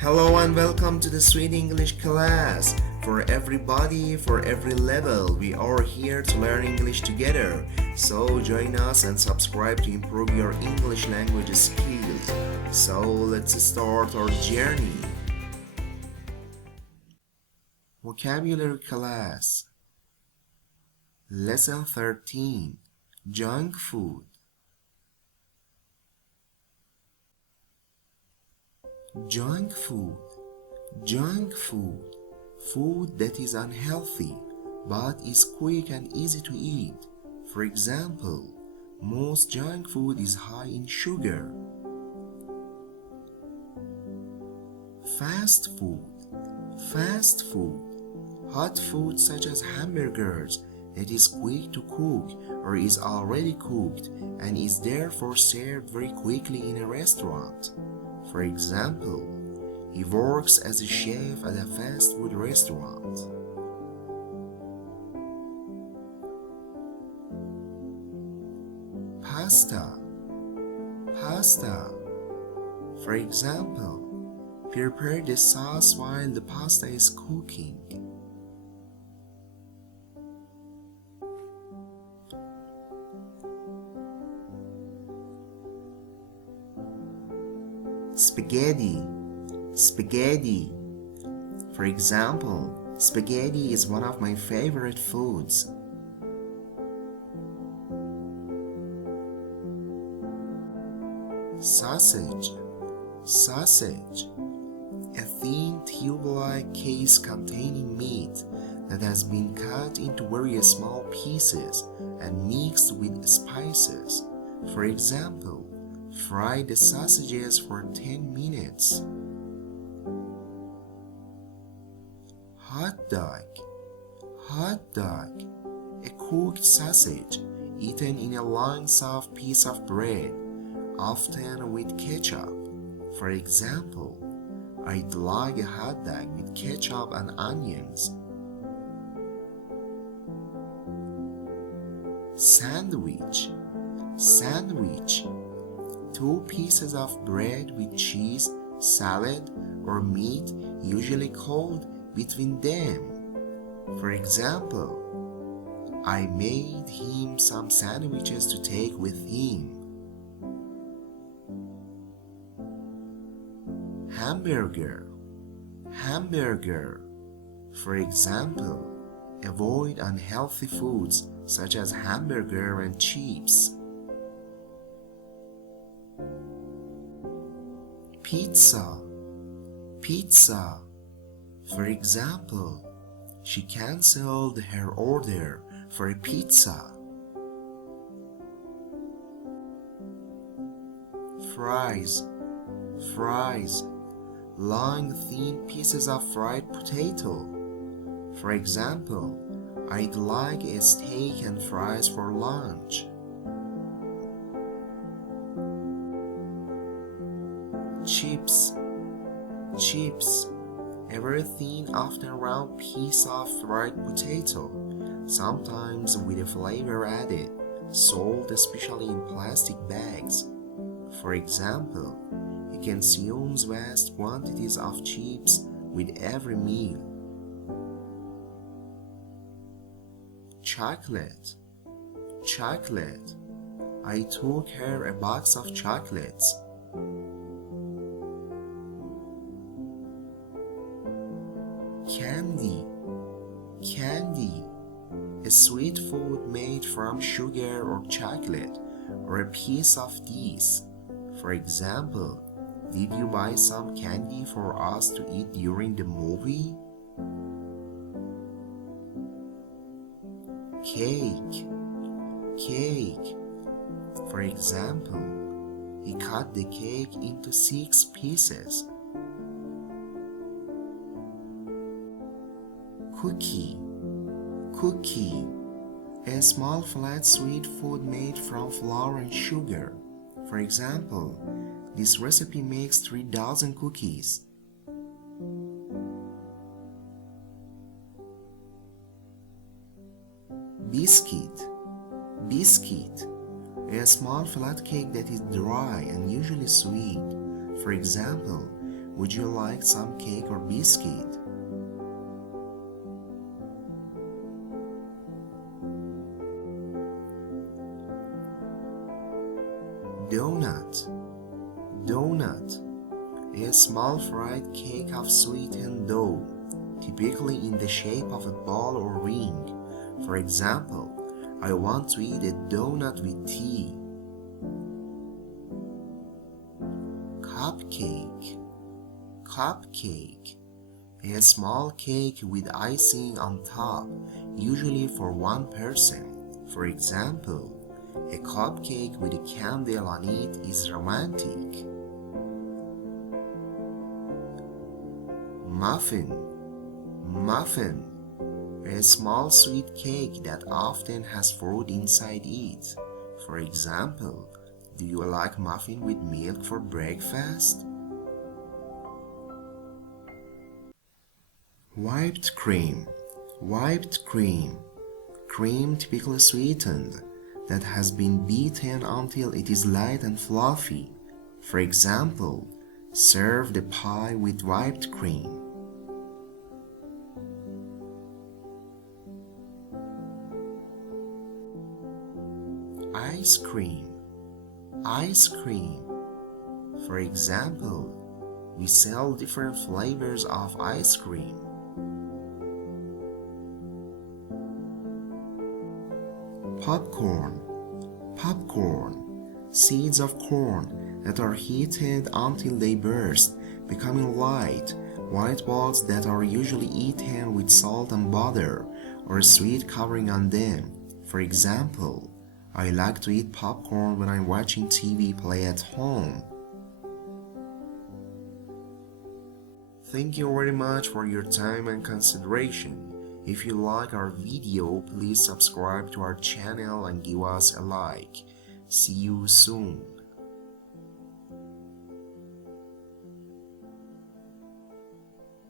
Hello and welcome to the Sweet English class. For everybody, for every level, we are here to learn English together. So join us and subscribe to improve your English language skills. So let's start our journey. Vocabulary class. Lesson 13. Junk food. Junk food. Junk food. Food that is unhealthy but is quick and easy to eat. For example, most junk food is high in sugar. Fast food. Fast food. Hot food such as hamburgers that is quick to cook or is already cooked and is therefore served very quickly in a restaurant. For example, he works as a chef at a fast food restaurant. Pasta. Pasta. For example, prepare the sauce while the pasta is cooking. Spaghetti. Spaghetti. For example, spaghetti is one of my favorite foods. Sausage. Sausage. A thin tube-like case containing meat that has been cut into very small pieces and mixed with spices. For example, fry the sausages for 10 minutes. Hot dog. Hot dog. A cooked sausage eaten in a long soft piece of bread, often with ketchup. For example, I'd like a hot dog with ketchup and onions. Sandwich. Sandwich. 2 pieces of bread with cheese, salad, or meat usually cold between them. For example, I made him some sandwiches to take with him. Hamburger. Hamburger. For example, avoid unhealthy foods such as hamburger and chips. Pizza. Pizza. For example, she cancelled her order for a pizza. Fries. Fries. Long, thin pieces of fried potato. For example, I'd like a steak and fries for lunch. Chips. Chips. A very thin, often round piece of fried potato, sometimes with a flavor added, sold especially in plastic bags. For example, he consumes vast quantities of chips with every meal. Chocolate. Chocolate. I took her a box of chocolates. Candy. Candy. A sweet food made from sugar or chocolate, or a piece of these. For example, did you buy some candy for us to eat during the movie? Cake. Cake. For example, he cut the cake into 6 pieces. Cookie. Cookie. A small flat sweet food made from flour and sugar. For example, this recipe makes 3 dozen cookies. Biscuit. Biscuit. A small flat cake that is dry and usually sweet. For example, Would you like some cake or biscuit? Donut. Donut. A small fried cake of sweetened dough, typically in the shape of a ball or ring. For example, I want to eat a donut with tea. Cupcake. Cupcake. A small cake with icing on top, usually for one person. For example, a cupcake with a candle on it is romantic. Muffin. Muffin. A small sweet cake that often has fruit inside it. For example, do you like muffin with milk for breakfast? Whipped cream. Whipped cream. Cream typically sweetened, that has been beaten until it is light and fluffy. For example, serve the pie with whipped cream. Ice cream. Ice cream. For example, we sell different flavors of ice cream. Popcorn. Popcorn. Seeds of corn that are heated until they burst, becoming light, white balls that are usually eaten with salt and butter or a sweet covering on them. For example, I like to eat popcorn when I'm watching TV play at home. Thank you very much for your time and consideration. If you like our video, please subscribe to our channel and give us a like. See you soon.